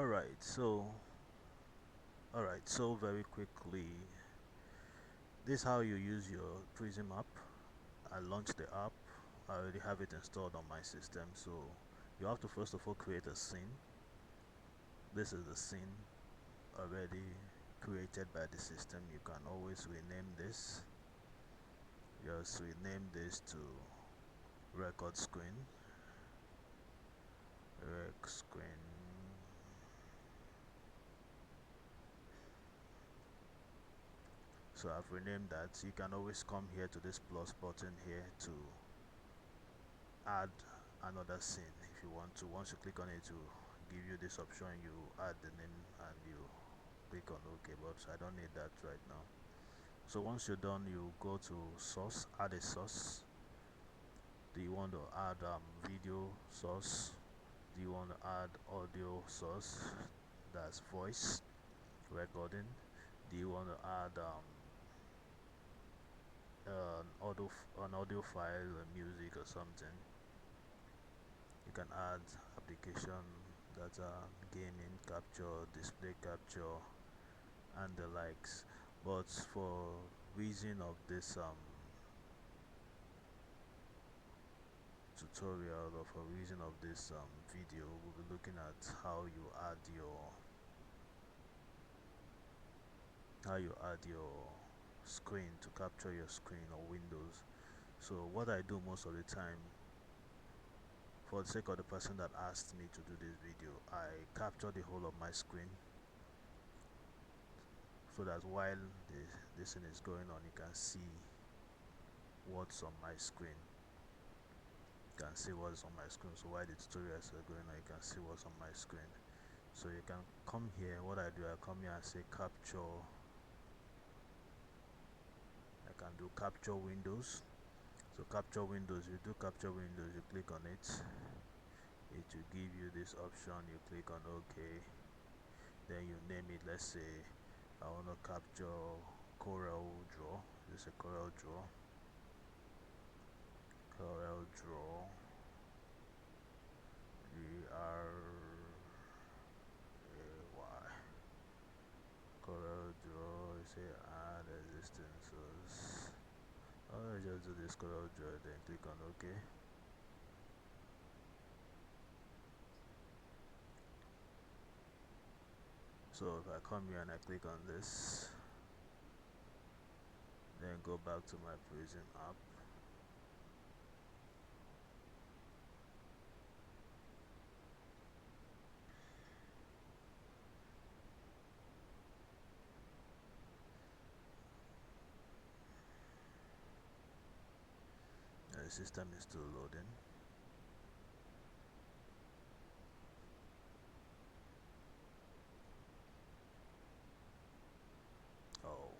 Alright, so very quickly, this is how you use your Prism app. I launched the app. I already have it installed on my system, so you have to first of all create a scene. This is the scene already created by the system. You can always rename this. Just rename this to record screen. Rec screen. So I've renamed that. You can always come here to this plus button here to add another scene if you want to. Once you click on it, to give you this option, you add the name and you click on OK, but I don't need that right now. So once you're done, you go to source, add a source. Do you want to add video source? Do you want to add audio source? That's voice recording. Do you want to add an audio file, music or something? You can add application data, gaming capture, display capture, and the likes. But for reason of this tutorial, or for reason of this video, we'll be looking at how you add your screen to capture your screen or windows. So what I do most of the time, for the sake of the person that asked me to do this video, I capture the whole of my screen, so that while this thing is going on, you can see what's on my screen. You can see what's on my screen. So while the tutorials are going on, you can see what's on my screen. So you can come here. What I do, I come here and say capture. I can do capture windows. So capture windows, you do capture windows, you click on it, it will give you this option. You click on OK, then you name it. Let's say I want to capture Corel Draw. This is a Corel Draw. Corel Draw. DRAY. Corel Draw. You say add existing source. I'll just do this Corel Draw, then click on OK. So if I come here and I click on this, then go back to my Prism app, the system is still loading. Oh,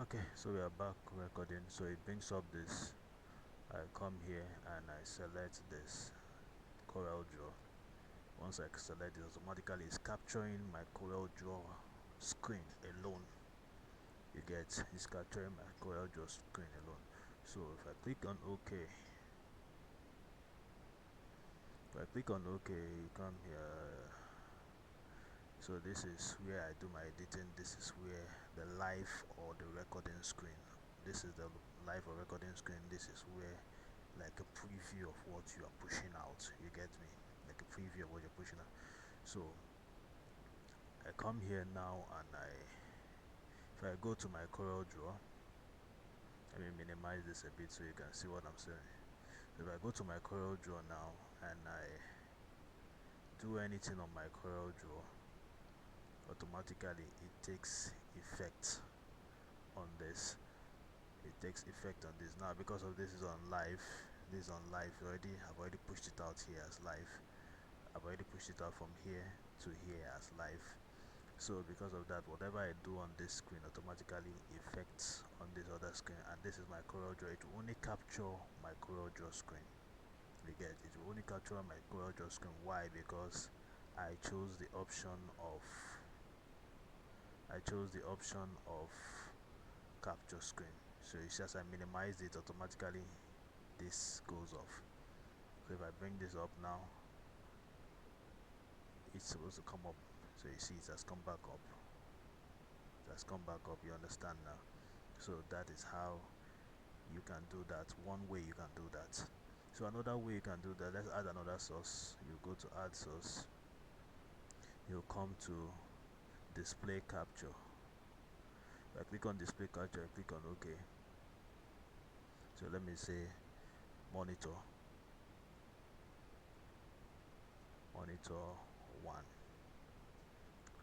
okay, so we are back recording. So it brings up this. I come here and I select this Corel Draw. Once I select it, automatically it's capturing my Corel Draw screen alone. You get, it's capturing my Corel Draw screen alone. So if I click on OK, you come here. So this is where I do my editing. This is where the live or the recording screen. This is the live or recording screen. This is where, like a preview of what you are pushing out. You get me? Like a preview of what you're pushing out. So I come here now and if I go to my Corel Draw, let me minimize this a bit so you can see what I'm saying. If I go to my Corel Draw now and I do anything on my Corel Draw, automatically it takes effect on this. It takes effect on this now, because of this is on live. This is on live already. I've already pushed it out here as live. I've already pushed it out from here to here as live. So because of that, whatever I do on this screen automatically affects on this other screen, and this is my CorelDRAW. It will only capture my CorelDRAW screen. You get it will only capture my CorelDRAW screen. Why? Because I chose the option of capture screen. So it's just I minimize it automatically, this goes off. So if I bring this up now, it's supposed to come up. So you see it has come back up. It has come back up. You understand now? So that is how you can do that. One way you can do that. So another way you can do that, let's add another source. You go to add source, you'll come to display capture. I click on display capture, I click on OK. So let me say monitor 1.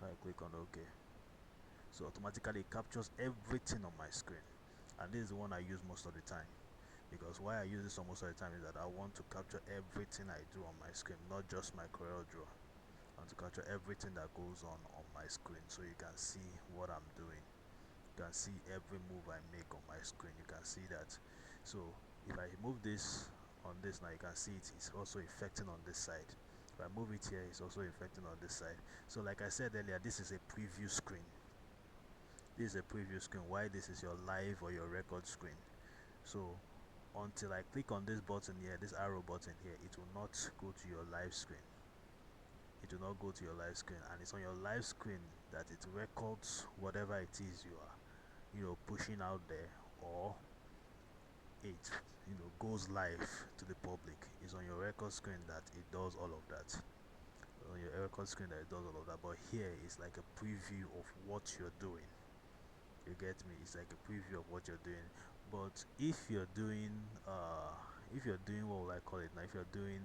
I click on OK. So automatically it captures everything on my screen, and this is the one I use most of the time, because why I use this most of the time is that I want to capture everything I do on my screen, not just my CorelDRAW. I want to capture everything that goes on my screen, so you can see what I'm doing. You can see every move I make on my screen. You can see that. So if I move this on this now, you can see it's also affecting on this side. If I move it here, it's also affecting on this side. So like I said earlier, this is a preview screen. This is a preview screen. Why? This is your live or your record screen. So until I click on this button here, this arrow button here, it will not go to your live screen. It will not go to your live screen, and it's on your live screen that it records whatever it is you are pushing out there, or it goes live to the public. It's on your record screen that it does all of that. On your record screen that it does all of that. But here it's like a preview of what you're doing. You get me? It's like a preview of what you're doing. But if you're doing what will I call it now? If you're doing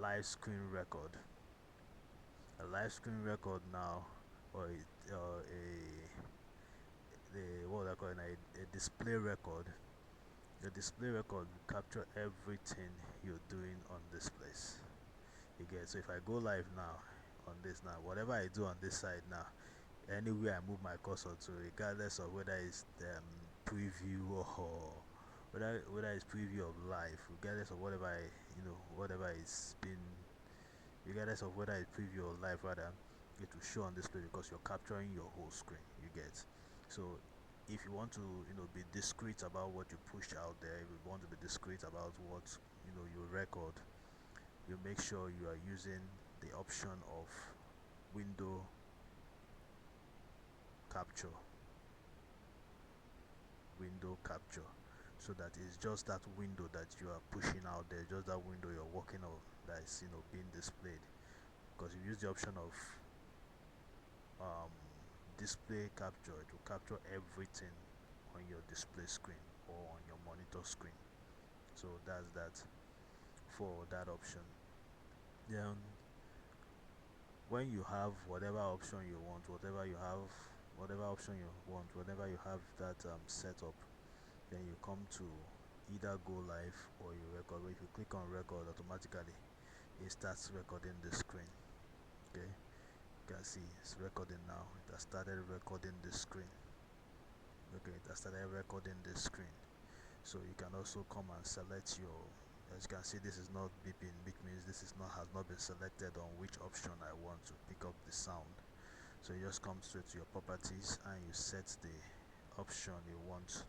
live screen record, a live screen record now, or what would I call it now? A display record. The display record will capture everything you're doing on this place. You get? So if I go live now on this now, whatever I do on this side now, anywhere I move my cursor to, regardless of whether it's preview or whether it's preview of live, regardless of whatever whatever is been, regardless of whether it's preview or live, rather, it will show on display because you're capturing your whole screen. You get? So if you want to be discreet about what you push out there, if you want to be discreet about what you record, you make sure you are using the option of window capture, so that it's just that window that you are pushing out there, just that window you're working on, that is being displayed. Because you use the option of display capture, it will capture everything on your display screen or on your monitor screen. So that's that for that option. Then when you have whatever option you want, whatever you have that set up, then you come to either go live or you record. If you click on record, automatically it starts recording the screen. Okay, you can see it's recording now. It has started recording the screen. Okay, it has started recording the screen. So you can also come and select your, as you can see, this is not beeping, which means this has not been selected on which option I want to pick up the sound. So you just come straight to your properties and you set the option you want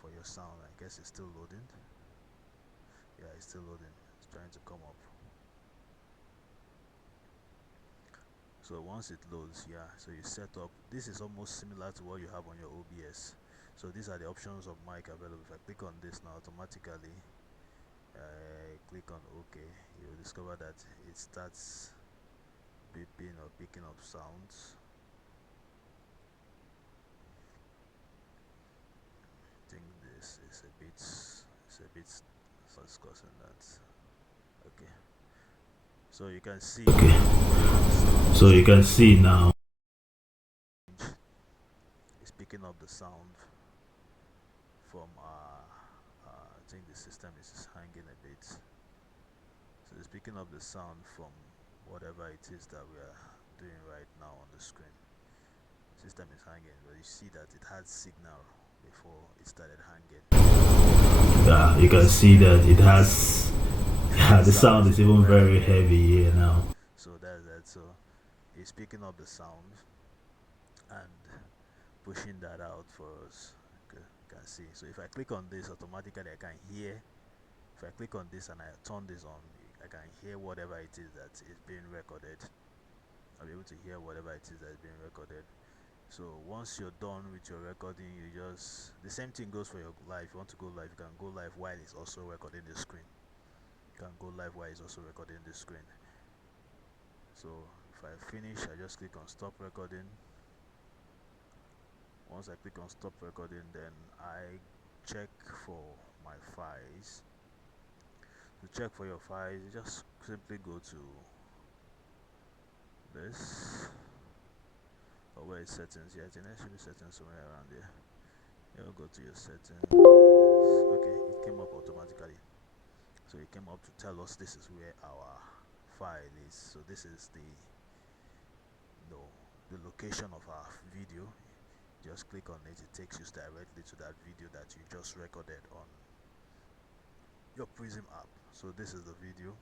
for your sound. I guess it's still loading. Yeah, it's still loading. It's trying to come up. So once it loads, yeah, so you set up, this is almost similar to what you have on your OBS. So these are the options of mic available. If I click on this now, automatically click on OK, you'll discover that it starts beeping or picking up sounds. I think this is a bit discussing that. Okay, so you can see. Okay. So you can see now it's picking up the sound from I think the system is hanging a bit. So it's picking up the sound from whatever it is that we are doing right now on the screen. System is hanging, but you see that it had signal before it started hanging. Yeah, you can see that it has. Yeah, the sound is even very heavy here now. So that's that. So it's picking up the sound and pushing that out for us. Okay, you can see. So if I click on this, automatically I can hear. If I click on this and I turn this on, I can hear whatever it is that is being recorded. I'll be able to hear whatever it is that is being recorded. So once you're done with your recording, you just, the same thing goes for your live. If you want to go live, you can go live while it's also recording the screen. You can go live while it's also recording the screen. So if I finish, I just click on stop recording. Once I click on stop recording, then I check for my files. To check for your files, you just simply go to this, or where is settings? Yeah, I think there should be settings somewhere around here. You'll go to your settings. Okay, it came up automatically. So it came up to tell us this is where our file is. So this is the location of our video. Just click on it, it takes you directly to that video that you just recorded on your Prism app. So this is the video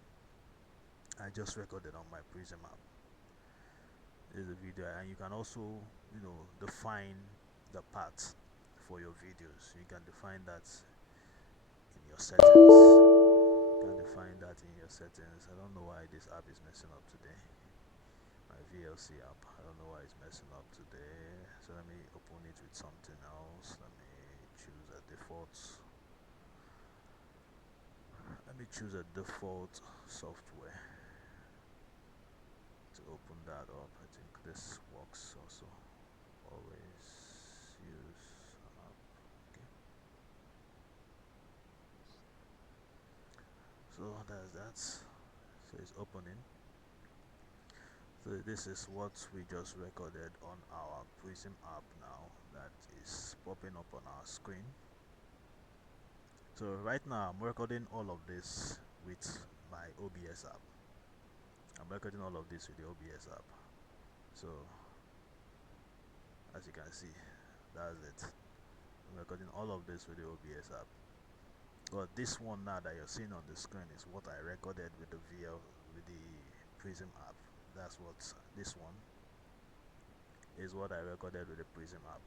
I just recorded on my Prism app. This is a video, and you can also define the path for your videos. You can define that in your settings. You can define that in your settings. I don't know why this app is messing up today. My VLC app, I don't know why it's messing up today. So let me open it with something else. Let me choose a default software to open that up. I think this works also. Always use app. Okay. So that's that. So it's opening. So this is what we just recorded on our Prism app now, that is popping up on our screen. So right now I'm recording all of this with my OBS app. I'm recording all of this with the OBS app. So as you can see, that's it. I'm recording all of this with the OBS app. But this one now that you're seeing on the screen is what I recorded with the Prism app. That's what this one is, what I recorded with the Prism app.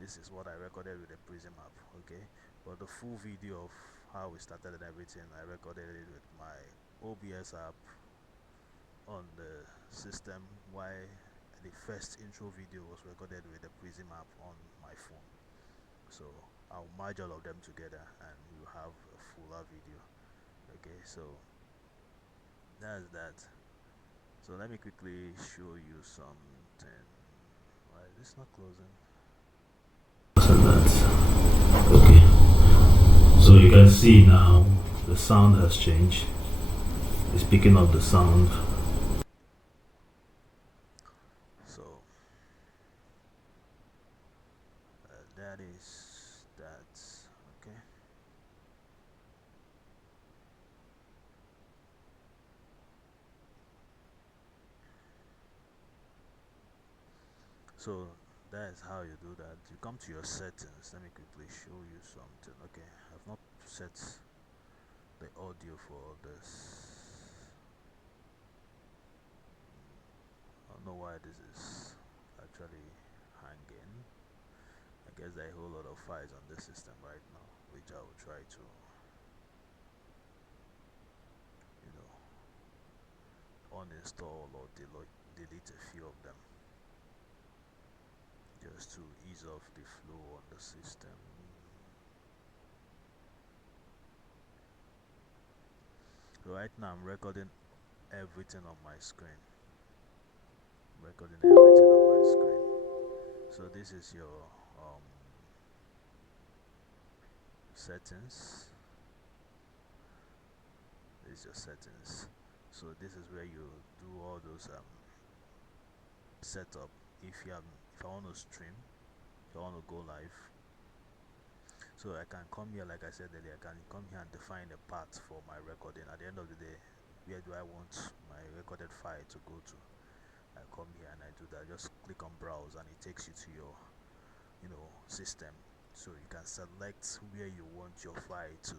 This is what I recorded with the Prism app, okay? But the full video of how we started and everything, I recorded it with my OBS app on the system, while the first intro video was recorded with the Prism app on my phone. So I'll merge all of them together and you have a fuller video. Okay, so that's that. So let me quickly show you something. Why is this not closing? Okay, so you can see now the sound has changed. It's picking up the sound. So that is that. Okay. So that is how you do that. You come to your settings. Let me quickly show you something. Okay, I've not set the audio for this. I don't know why this is actually hanging. I guess there are a whole lot of files on this system right now, which I will try to uninstall or delete a few of them, just to ease off the flow on the system. Right now I'm recording everything on my screen. So this is your settings. This is your settings. So this is where you do all those setup. If I want to stream, if I want to go live, so I can come here, like I said earlier, I can come here and define a path for my recording. At the end of the day, where do I want my recorded file to go to. I come here and I do that. Just click on browse and it takes you to your system, so you can select where you want your file to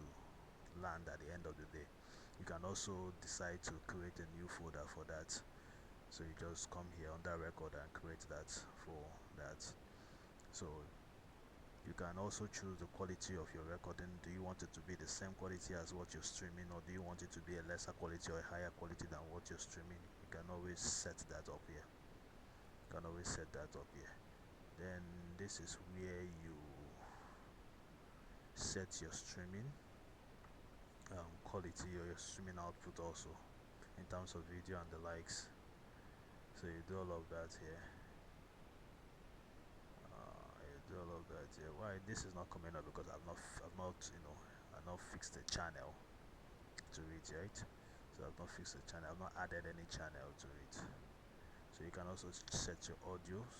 land at the end of the day. You can also decide to create a new folder for that, so you just come here under record and create that for that. So you can also choose the quality of your recording. Do you want it to be the same quality as what you're streaming, or do you want it to be a lesser quality or a higher quality than what you're streaming? You can always set that up here. Then this is where you set your streaming quality or your streaming output also, in terms of video and the likes. So you do all of that here. Why this is not coming up? Because I've not fixed the channel to it, right? So I've not fixed the channel. I've not added any channel to it. So you can also set your audios,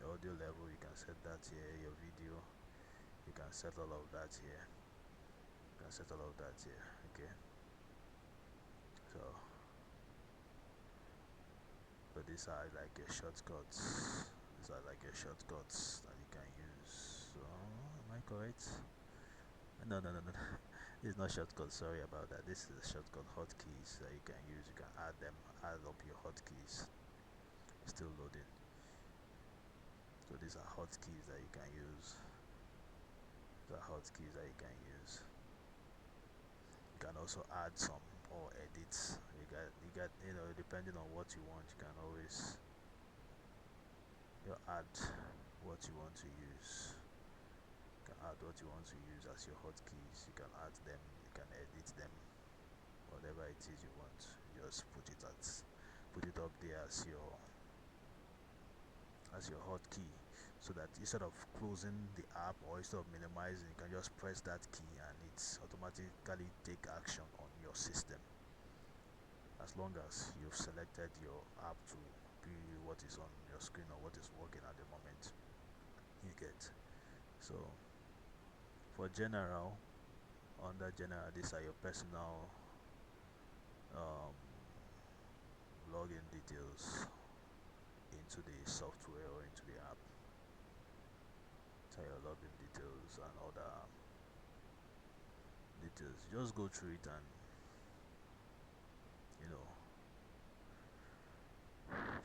your audio level. You can set that here. Your video, you can set all of that here. Okay. So but these are like your shortcuts. That you can use. So am I correct? No. This is not shortcut. Sorry about that. This is a shortcut hotkeys that you can use. You can add up your hotkeys. Still loading. So these are hotkeys that you can use. You can also add some or edit. You got depending on what you want, you can always add what you want to use. You can add what you want to use as your hotkeys. You can add them, you can edit them, whatever it is you want. Just put it up there as your hotkey, so that instead of closing the app or instead of minimizing, you can just press that key and it's automatically take action on your system, as long as you've selected your app to be what is on your screen or what is working at the moment. You get. So for general, under general, these are your personal login details into the software or into the app. These are your login details and other details. Just go through it and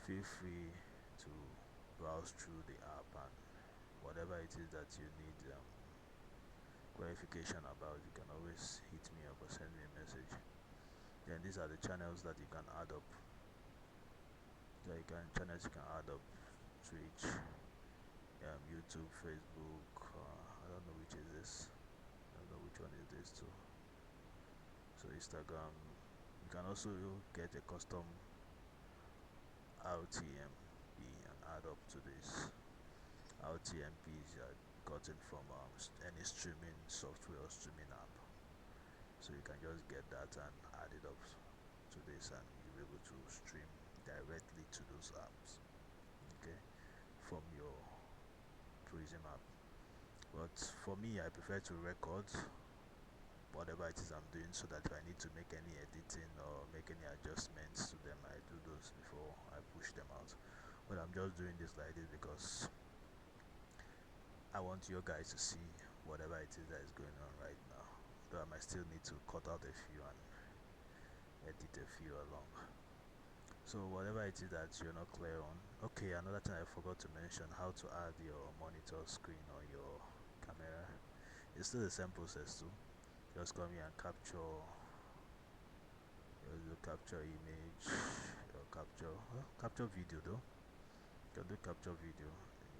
feel free to browse through the app, and whatever it is that you need clarification about, you can always hit me up or send me a message. Then these are the channels that you can add up. Channels you can add up: Twitch, YouTube, Facebook. I don't know which is this. I don't know which one is this too. So Instagram. You can also get a custom RTMP and add up to this. RTMPs are gotten from any streaming software or streaming app. So you can just get that and add it up to this, and you'll be able to stream directly to those apps, okay, from your Prism app. But for me, I prefer to record whatever it is I'm doing, so that if I need to make any editing or make any adjustments to them, I do those before I push them out. But I'm just doing this like this because I want you guys to see whatever it is that is going on right now, though I might still need to cut out a few and edit a few along. So whatever it is that you're not clear on. Okay, another thing I forgot to mention: how to add your monitor screen or your camera. It's still the same process too. Just come here and capture image or capture video though. You can do capture video.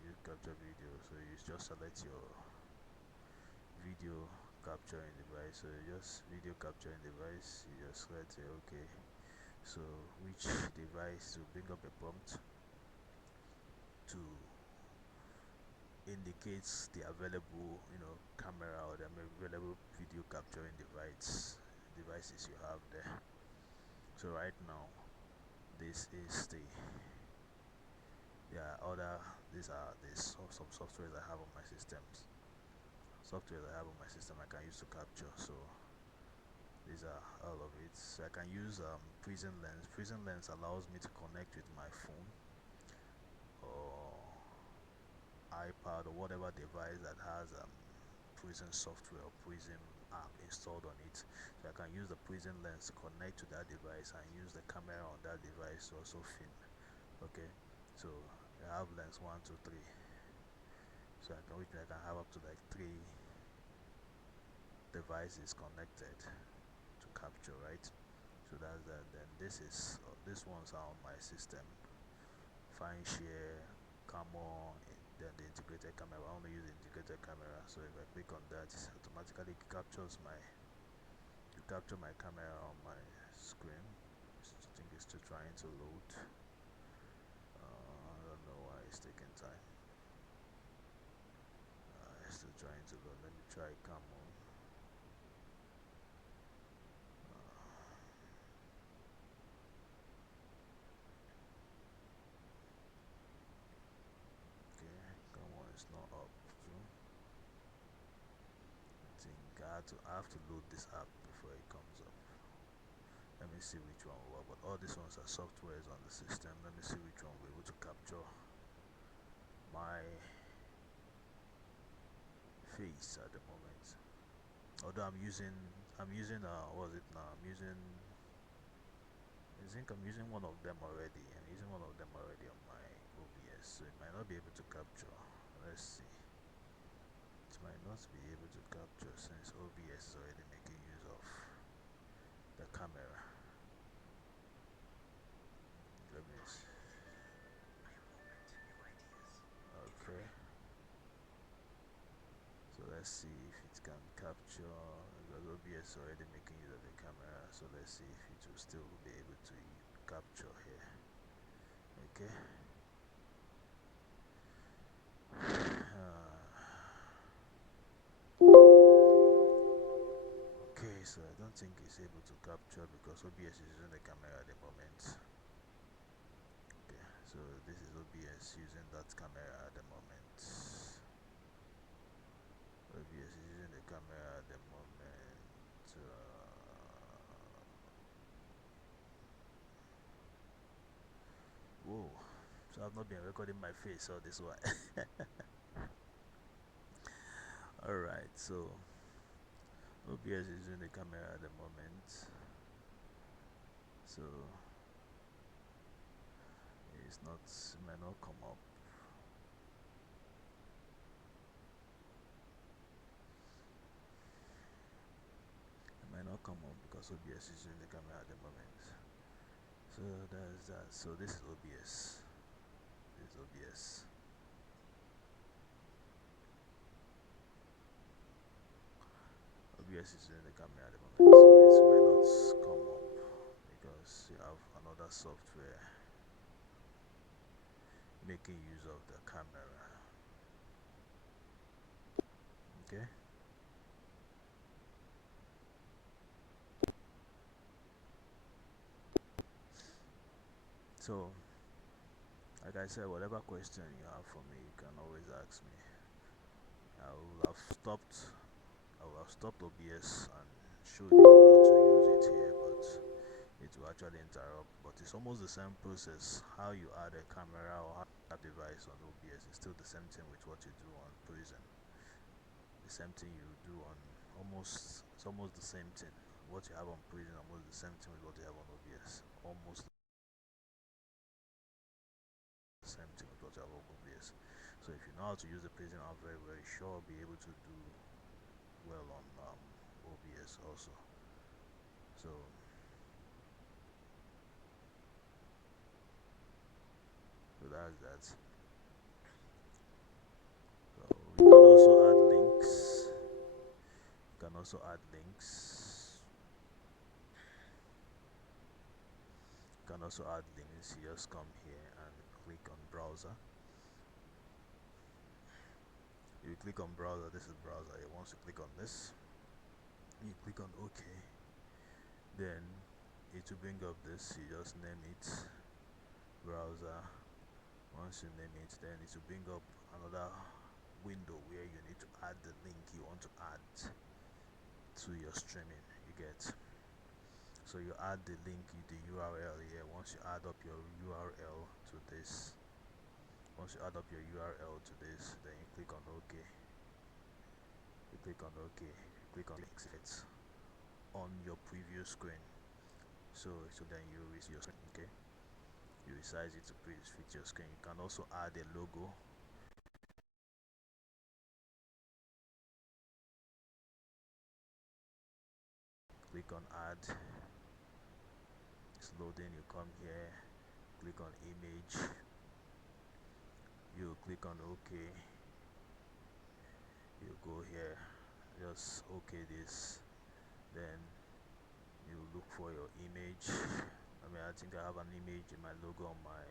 So you just select your video capturing device. So you just video capturing device. You just select it. Okay. So which device to bring up a prompt to indicates the available camera or the available video capturing devices you have there. So right now, this is these are some softwares I have on my systems. I can use to capture. So These are all of it. So I can use Prism Lens. Prism Lens allows me to connect with my phone or iPad or whatever device that has Prism software or Prism app installed on it. So I can use the Prism Lens to connect to that device and use the camera on that device to also film. Okay, so I have lens 1, 2, 3. So I can have up to like 3 devices connected to capture, right? So that's that. Then this ones are on my system. Fine Share, Camo, then the integrated camera. I want to use the integrated camera. So if I click on that, it automatically capture my camera on my screen. I think it's still trying to load. I don't know why it's taking time. It's still trying to load. Let me try Camo. Okay, Camo is not up. I have to load this app before it comes up. Let me see which one will work. But all these ones are softwares on the system. Let me see which one we're able to capture my face at the moment. Although I'm using what is it now? I think I'm using one of them already. I'm using one of them already on my OBS, so it might not be able to capture. Let's see. It might not be able to capture since OBS is already making use of the camera. Let me see. Okay. So let's see if it can capture, because OBS is already making use of the camera. So let's see if it will still be able to capture here. Okay. Okay, so I don't think it's able to capture because OBS is using the camera at the moment. Okay, so this is OBS using that camera at the moment. OBS is using the camera at the moment. Whoa, so I've not been recording my face all this while. Alright, so OBS is using the camera at the moment. So it might not come up. It might not come up because OBS is using the camera at the moment. So there's that. So this is OBS. This is OBS. OBS is using the camera at the moment, so it might not come up because you have another software making use of the camera. Okay. So, like I said, whatever question you have for me, you can always ask me. I will have stopped OBS and showed you how to use it here, but it will actually interrupt. But it's almost the same process. How you add a camera or a device on OBS is still the same thing with what you do on Prism. The same thing you do on it's almost the same thing. What you have on Prism, almost the same thing with what you have on OBS. Almost the same thing with what you have on OBS. So if you know how to use the Prism, I'm very, very sure be able to do well on OBS also. So that's that. So you can also add links. You can also add links. You can also add links. You just come here and click on browser. You click on browser. This is browser. Once you click on this, you click on OK. Then it will bring up this. You just name it browser. Once you name it, then it will bring up another window where you need to add the link you want to add to your streaming. You get. So you add the link, the URL here. Once you add up your URL to this, then you click on OK. You click on OK. You click on exit on your preview screen. So then you resize your screen. Okay. You resize it to fit your screen. You can also add a logo. Click on add. It's loading. You come here, click on image. You click on OK. You go here, just OK this. Then you look for your image. I think I have an image in my logo on my.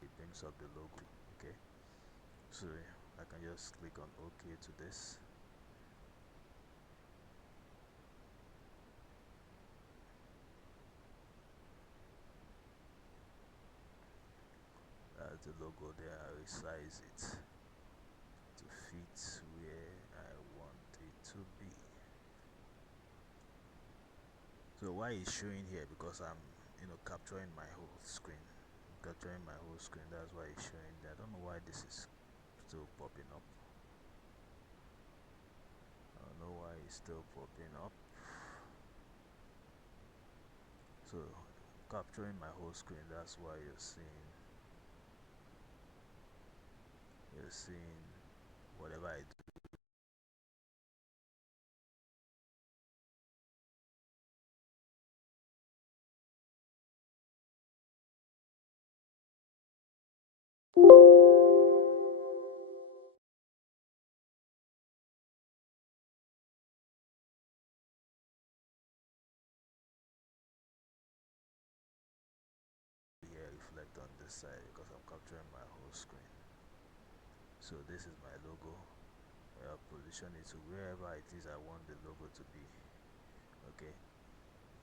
It brings up the logo. Okay. So I can just click on OK to this. That's the logo there. I resize it to fit where I want it to be. So why is showing here? Because I'm capturing my whole screen. That's why it's showing there. I don't know why this is still popping up. So capturing my whole screen, that's why you're seeing whatever I do. Here reflect on this side because I'm capturing my whole screen. So this is my logo. I'll position it to wherever it is I want the logo to be. Okay,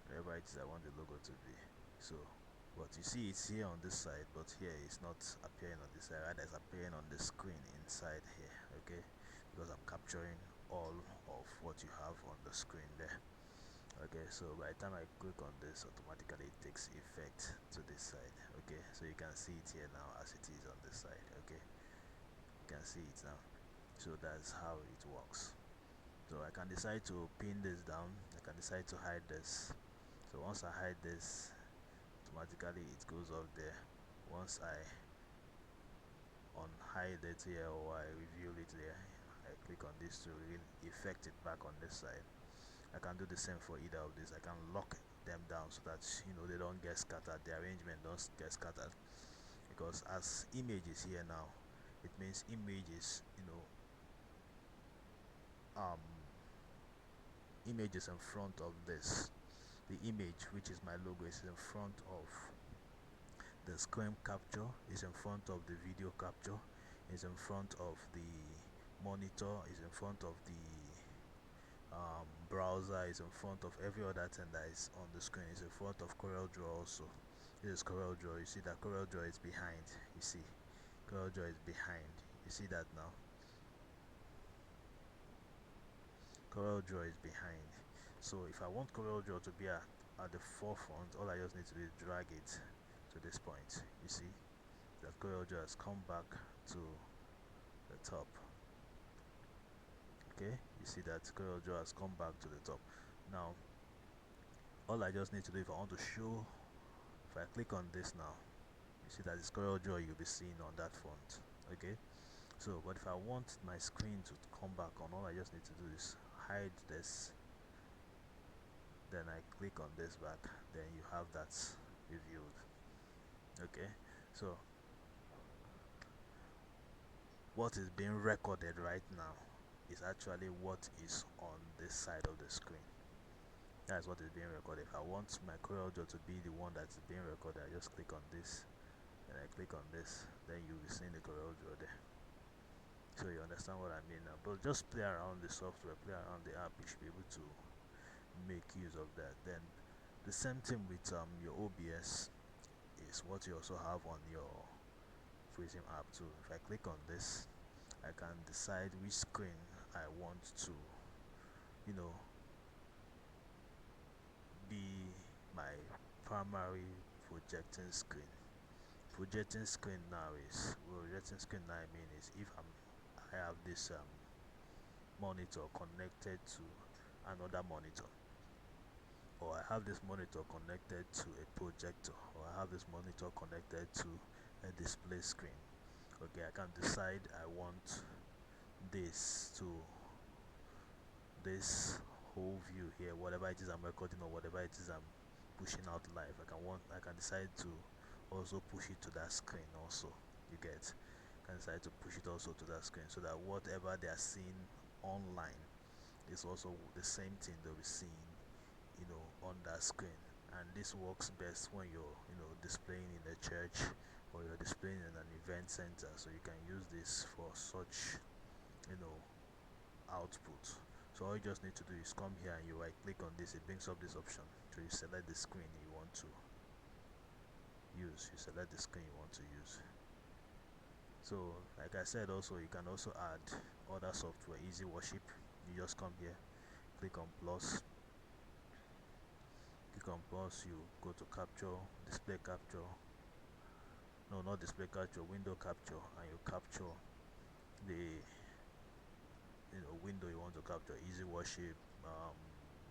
wherever it is I want the logo to be. So but you see it's here on this side, but here it's not appearing on this side, rather it's appearing on the screen inside here. Okay, because I'm capturing all of what you have on the screen there. Okay, so by the time I click on this, automatically it takes effect to this side. Okay, so you can see it here now as it is on this side. Okay, you can see it now. So that's how it works. So I can decide to pin this down, I can decide to hide this. So once I hide this, automatically it goes off there. Once I unhide it here or I reveal it there, I click on this to effect it back on this side. I can do the same for either of these. I can lock them down so that they don't get scattered, the arrangement don't get scattered. Because as images here now, it means images, images in front of this. The image, which is my logo, is in front of the screen capture, is in front of the video capture, is in front of the monitor, is in front of the browser, is in front of every other thing that is on the screen, is in front of CorelDRAW also. This is CorelDRAW. You see that CorelDRAW is behind. You see CorelDRAW is behind. You see that now? CorelDRAW is behind. So if I want CorelDRAW to be at the forefront, all I just need to do is drag it to this point. You see that CorelDRAW has come back to the top. Okay, you see that CorelDRAW has come back to the top. Now all I just need to do, if I want to show, if I click on this now, you see that it's CorelDRAW you'll be seeing on that font. Okay, so but if I want my screen to come back on, all I just need to do is hide this, then I click on this back, then you have that reviewed. Okay, so what is being recorded right now is actually what is on this side of the screen. That's what is being recorded. If I want my CorelDRAW to be the one that's being recorded, I just click on this, and I click on this, then you'll be seeing the CorelDRAW there. So you understand what I mean now. But just play around the software, play around the app, you should be able to make use of that. Then the same thing with your OBS is what you also have on your Prism app too. If I click on this, I can decide which screen I want to be primary projecting screen. Projecting screen now is, projecting screen now I mean is if I have this monitor connected to another monitor, or I have this monitor connected to a projector, or I have this monitor connected to a display screen. Okay, I can decide I want this to this whole view here, whatever it is I'm recording or whatever it is I'm pushing out live. I can decide to also push it to that screen also. You get, I can decide to push it also to that screen, so that whatever they are seeing online is also the same thing they'll be seeing, on that screen. And this works best when you're, displaying in a church, or you're displaying in an event center. So you can use this for such, output. So all you just need to do is come here and you right click on this. It brings up this option. So you select the screen you want to use. You select the screen you want to use. So like I said, also you can also add other software. Easy Worship. You just come here, click on plus. Click on plus, you go to capture, display capture. No, not display capture, window capture, and you capture the window you want to capture. Easy Worship,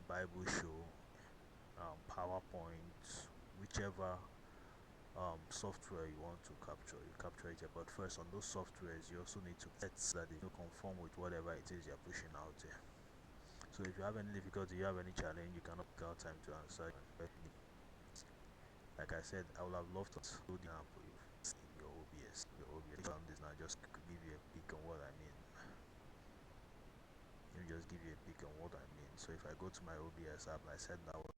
Bible Show, PowerPoint, whichever software you want to capture, you capture it here. But first, on those softwares, you also need to set that they conform with whatever it is you're pushing out here. So if you have any difficulty, you have any challenge, you cannot take out time to answer. Like I said, I would have loved to do the example in your OBS. On this now, just give you a peek on what I mean. Let me just give you a peek on what I mean. So if I go to my OBS app, I said that was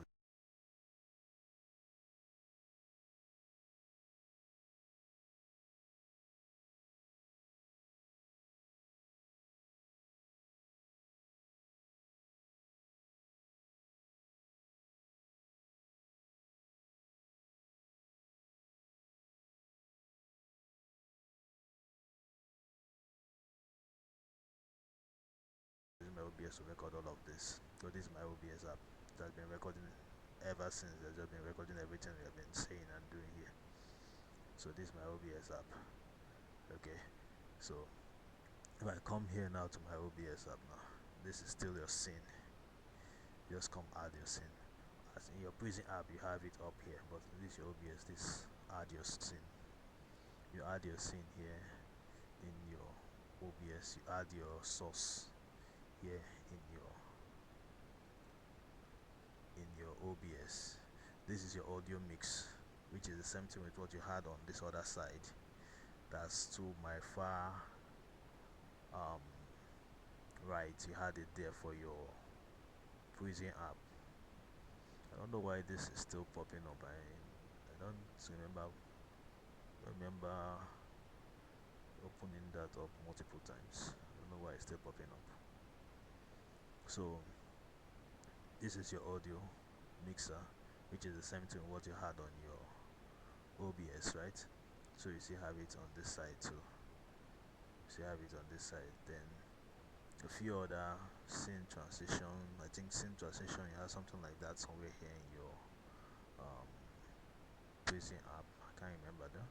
using my OBS to record all of this. So this is my OBS app that's been recording ever since. It's just been recording everything we have been saying and doing here. So this is my OBS app. Okay, so if I come here now to my OBS app now, this is still your scene. Just come add your scene. As in your Prison app, you have it up here, but this is your OBS. This add your scene. You add your scene here in your OBS. You add your source here in your OBS. This is your audio mix, which is the same thing with what you had on this other side. That's to my far right. You had it there for your Prison app. I don't know why this is still popping up. I don't remember opening that up multiple times. I don't know why it's still popping up. So this is your audio mixer, which is the same thing what you had on your OBS, right? So you see have it on this side too. Then a few other scene transition. I think scene transition, you have something like that somewhere here in your Prison app. I can't remember that.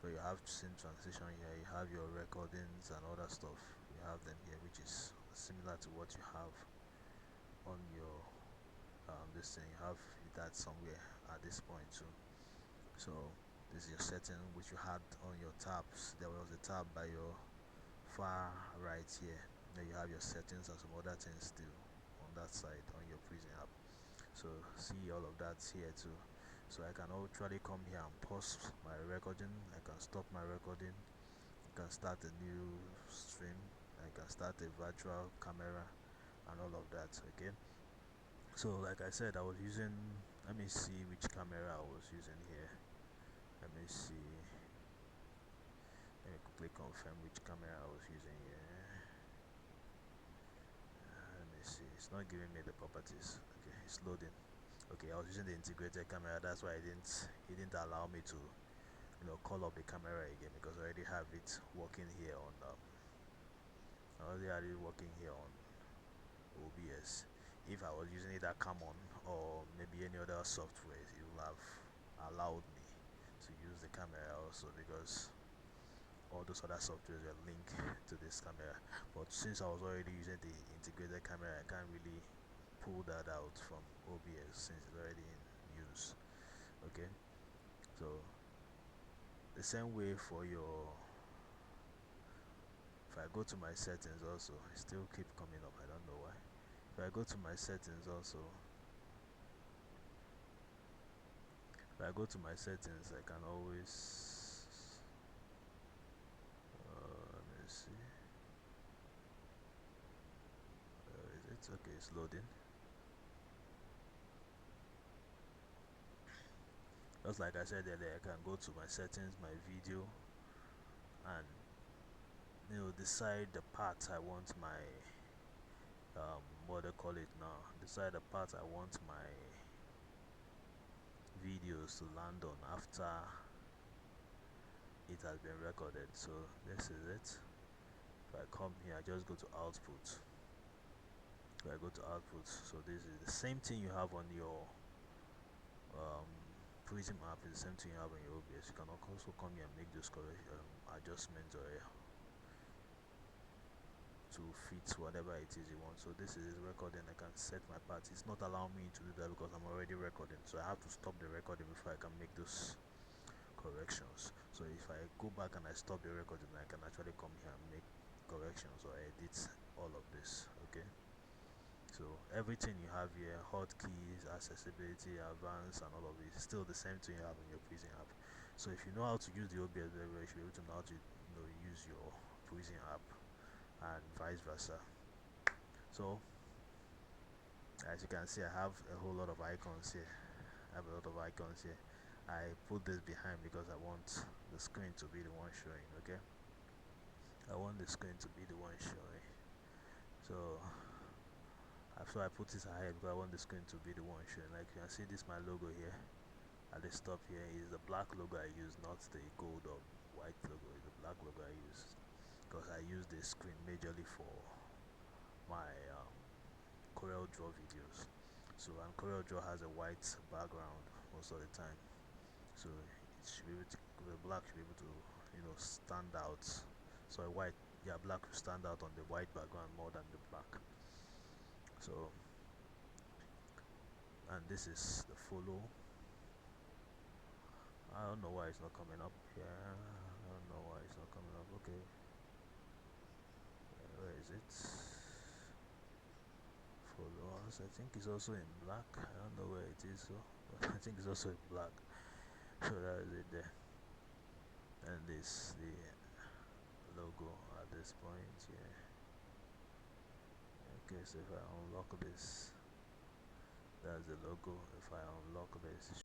So you have scene transition here, you have your recordings and other stuff. You have them here, which is similar to what you have on your this thing. You have that somewhere at this point too. So this is your setting which you had on your tabs. There was a tab by your far right here. Then you have your settings and some other things still on that side on your Prison app. So see all of that here too. So I can actually come here and pause my recording. I can stop my recording. I can start a new stream. I can start a virtual camera and all of that. Okay. So like I said, I was using, let me see which camera I was using here. Let me see. Let me quickly confirm which camera I was using here. Let me see. It's not giving me the properties. Okay, it's loading. Okay, I was using the integrated camera. That's why it didn't allow me to call up the camera again, because I already have it working here on OBS. if I was using either Camon or maybe any other software, it would have allowed me to use the camera also, because all those other softwares were linked to this camera. But since I was already using the integrated camera, I can't really pull that out from OBS since it's already in use. Okay, so the same way for your, if I go to my settings also, it still keep coming up, I don't know why. If I go to my settings also, if I go to my settings, I can always let me see, is it okay? It's loading. Just like I said earlier, I can go to my settings, my video, and decide the parts I want my what do they call it now, decide the parts I want my videos to land on after it has been recorded. So this is it. If I come here, I just go to output. If I go to output, so this is the same thing you have on your Prism app, is the same thing you have on your OBS. You can also come here and make those adjustments or to fit whatever it is you want. So this is recording. I can set my parts. It's not allowing me to do that because I'm already recording, so I have to stop the recording before I can make those corrections. So if I go back and I stop the recording, I can actually come here and make corrections or edit all of this. Okay, so everything you have here, hotkeys, accessibility, advanced, and all of it, still the same thing you have in your Prism app. So if you know how to use the OBS very well, you should be able to know how to use your Prism app, and vice versa. So as you can see, I have a whole lot of icons here. I put this behind because I want the screen to be the one showing. Okay, I want the screen to be the one showing. So I put this ahead because I want the screen to be the one showing. Like you can see, this my logo here at the top here is the black logo I use, not the gold or white logo. It's the black logo I use because I use the screen majorly for my Corel Draw videos. So, and Corel Draw has a white background most of the time, so it should be able to, the black should be able to stand out. So black will stand out on the white background more than the black. So, and this is the follow. I don't know why it's not coming up here. I don't know why it's not coming up. Okay, where is it? Followers, I think it's also in black. I don't know where it is, so but I think it's also in black. So that is it there. And this the logo at this point here. Okay, so if I unlock this, that's the logo. If I unlock this, it